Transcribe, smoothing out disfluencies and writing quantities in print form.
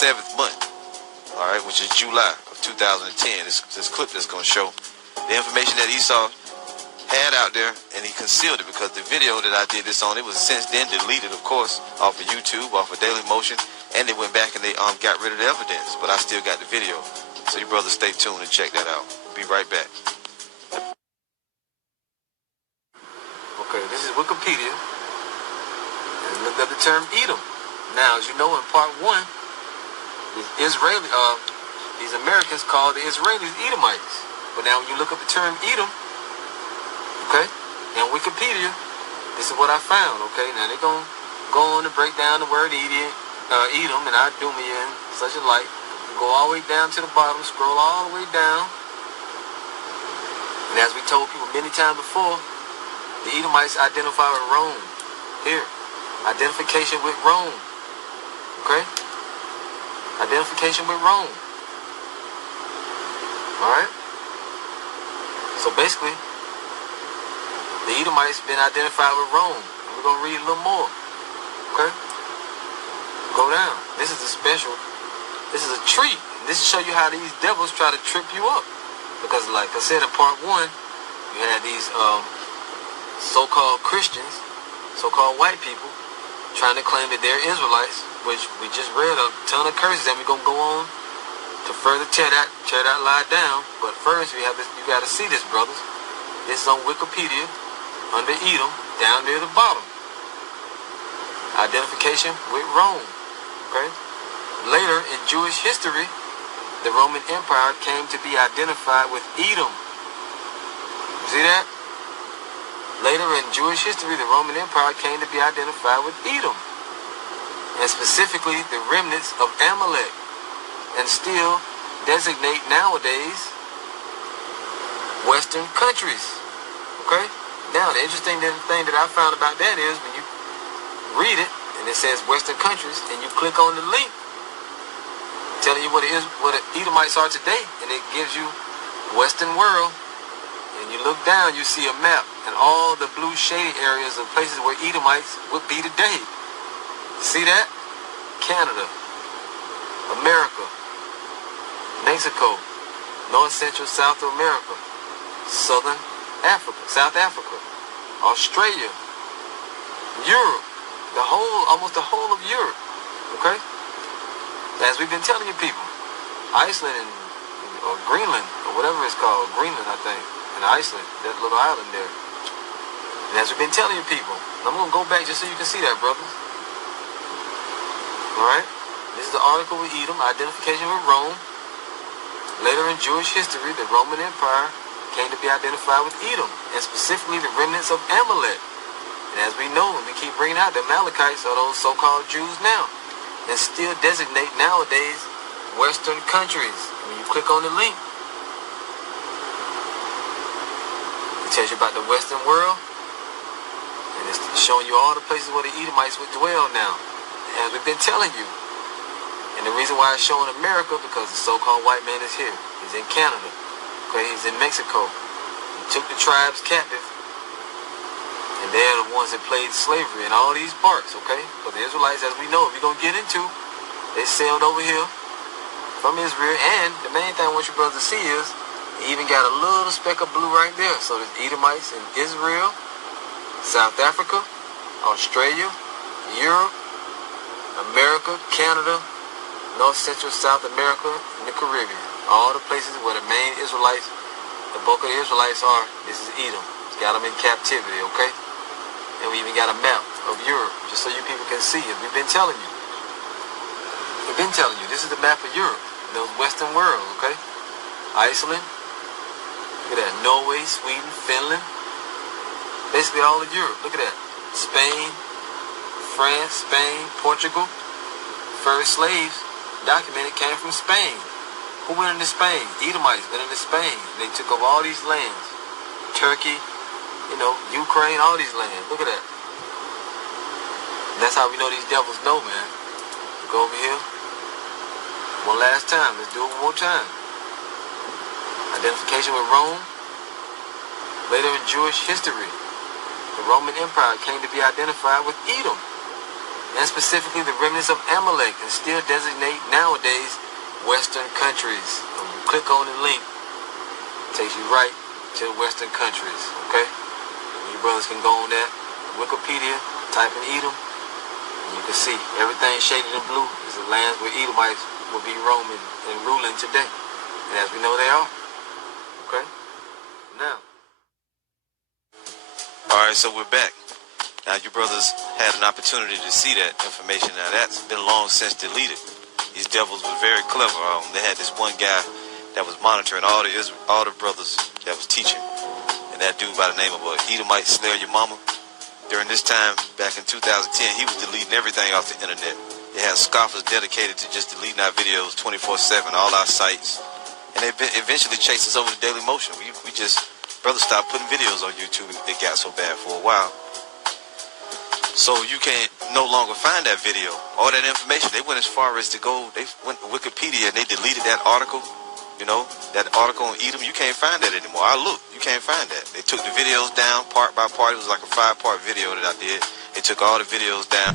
7th month, all right, which is July of 2010. This clip that's going to show the information that Esau had out there, and he concealed it because the video that I did this on, it was since then deleted, of course, off of YouTube, off of Daily Motion, and they went back and they got rid of the evidence, but I still got the video. So you brothers stay tuned and check that out. Be right back. Okay, this is Wikipedia. And look up the term Edom. Now, as you know, in part 1, these Americans called the Israelis Edomites. But now when you look up the term Edom, okay, in Wikipedia, this is what I found, okay? Now they're going to go on to break down the word Edom and Idumean, such a like. Go all the way down to the bottom, scroll all the way down. And as we told people many times before, the Edomites identify with Rome. Here, identification with Rome. Okay? Identification with Rome. Alright? So basically, the Edomites been identified with Rome. And we're going to read a little more. Okay? Go down. This is a special. This is a treat. This will show you how these devils try to trip you up. Because like I said in part 1, you had these so-called Christians, so-called white people, trying to claim that they're Israelites, which we just read a ton of curses, and we're going to go on to further tear that lie down. But first, you got to see this, brothers. This is on Wikipedia, under Edom, down near the bottom. Identification with Rome. Okay? Later, in Jewish history, the Roman Empire came to be identified with Edom. See that? Later in Jewish history, the Roman Empire came to be identified with Edom, and specifically the remnants of Amalek, and still designate nowadays Western countries. Okay? Now, the interesting thing that I found about that is when you read it, and it says Western countries, and you click on the link, telling you what the Edomites are today, and it gives you Western world, and you look down, you see a map, and all the blue shaded areas of places where Edomites would be today. See that? Canada, America, Mexico, North Central South America, Southern Africa, South Africa, Australia, Europe, almost the whole of Europe. Okay? As we've been telling you people, Iceland or Greenland, or whatever it's called, Greenland, I think, and Iceland, that little island there. And as we've been telling you people, I'm going to go back just so you can see that, brothers. Alright? This is the article with Edom, identification with Rome. Later in Jewish history, the Roman Empire came to be identified with Edom, and specifically the remnants of Amalek. And as we know, and we keep bringing out, the Amalekites are those so-called Jews now, and still designate nowadays Western countries. When you click on the link, it tells you about the Western world, and it's showing you all the places where the Edomites would dwell now. As we've been telling you. And the reason why it's showing America, because the so-called white man is here. He's in Canada. Okay, he's in Mexico. He took the tribes captive. And they're the ones that played slavery in all these parts, okay? But the Israelites, as we know, if we're going to get into, they sailed over here from Israel. And the main thing I want you brothers to see is, he even got a little speck of blue right there. So there's Edomites in Israel, South Africa, Australia, Europe, America, Canada, North Central South America, and the Caribbean. All the places where the main Israelites, the bulk of the Israelites are, this is Edom. It's got them in captivity, okay? And we even got a map of Europe, just so you people can see it. We've been telling you. We've been telling you. This is the map of Europe, those Western world, okay? Iceland. Look at that. Norway, Sweden, Finland. Basically all of Europe. Look at that. Spain, France, Spain, Portugal. First slaves documented came from Spain. Who went into Spain? Edomites went into Spain. They took over all these lands. Turkey, Ukraine, all these lands. Look at that. And that's how we know these devils know, man. Go over here. One last time. Let's do it one more time. Identification with Rome. Later in Jewish history, the Roman Empire came to be identified with Edom. and specifically the remnants of Amalek, and still designate nowadays Western countries. Click on the link. It takes you right to the Western countries, okay? You brothers can go on that, Wikipedia, type in Edom, and you can see everything shaded in blue is the lands where Edomites will be roaming and ruling today. And as we know they are. Okay? Now. Alright, so we're back. Now you brothers had an opportunity to see that information. Now that's been long since deleted. These devils were very clever. They had this one guy that was monitoring all the brothers that was teaching. And that dude by the name of Edomite Slayer Your Mama. During this time, back in 2010, he was deleting everything off the internet. They had scoffers dedicated to just deleting our videos 24/7, all our sites. And they eventually chased us over to Daily Motion. We just, brothers stopped putting videos on YouTube. It got so bad for a while. So you can't no longer find that video. All that information, they went as far as to go, they went to Wikipedia and they deleted that article. You know, that article on Edom, you can't find that anymore. I looked, you can't find that. They took the videos down part by part. It was like a 5-part video that I did. They took all the videos down.